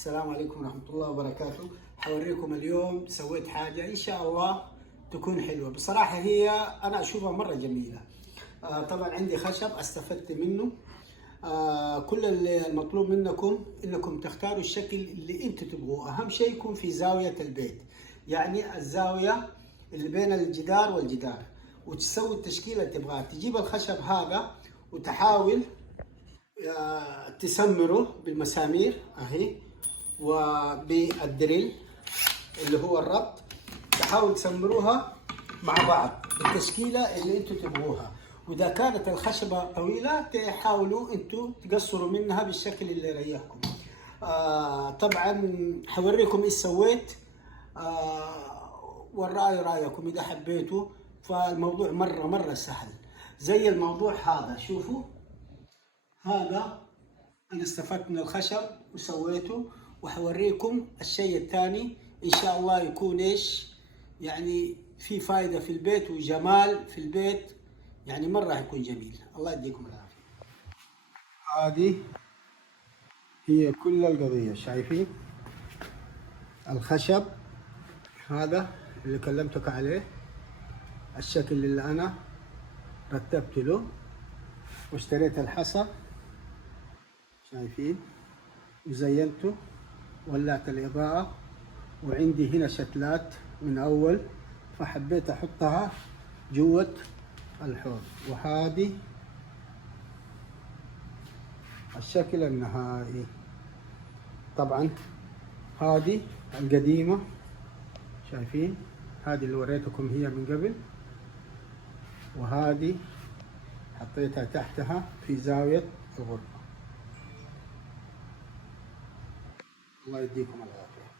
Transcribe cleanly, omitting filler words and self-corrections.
السلام عليكم ورحمة الله وبركاته. حوريكم اليوم سويت حاجة إن شاء الله تكون حلوة. بصراحة هي أنا أشوفها مرة جميلة. طبعا عندي خشب استفدت منه. كل اللي المطلوب منكم إنكم تختاروا الشكل اللي أنتوا تبغوه. أهم شيء يكون في زاوية البيت، يعني الزاوية اللي بين الجدار والجدار، وتسوي التشكيلة اللي تبغاها. تجيب الخشب هذا وتحاول تسمره بالمسامير اهي، وبالدريل اللي هو الربط. تحاول تسمروها مع بعض التشكيله اللي انتم تبغوها. واذا كانت الخشبه طويله تحاولوا انتم تقصروا منها بالشكل اللي يريحكم. طبعا حوريكم ايش سويت، والرأي رايكم اذا حبيتوا. فالموضوع مره سهل، زي الموضوع هذا. شوفوا هذا أنا استفدت من الخشب وسويته، وحوريكم الشيء الثاني إن شاء الله يكون إيش، يعني في فائدة في البيت وجمال في البيت، يعني مرة هيكون جميل. الله يديكم العافية. هذه هي كل القضية. شايفين الخشب هذا اللي كلمتك عليه، الشكل اللي أنا رتبت له، واشتريت الحصى شايفين، وزينته، ولعت الإضاءة، وعندي هنا شتلات من أول، فحبيت أحطها جوة الحوض. وهذه الشكل النهائي. طبعا هذه القديمة شايفين، هذه اللي وريتكم هي من قبل، وهذه حطيتها تحتها في زاوية الغرفة. الله يديكم العافية.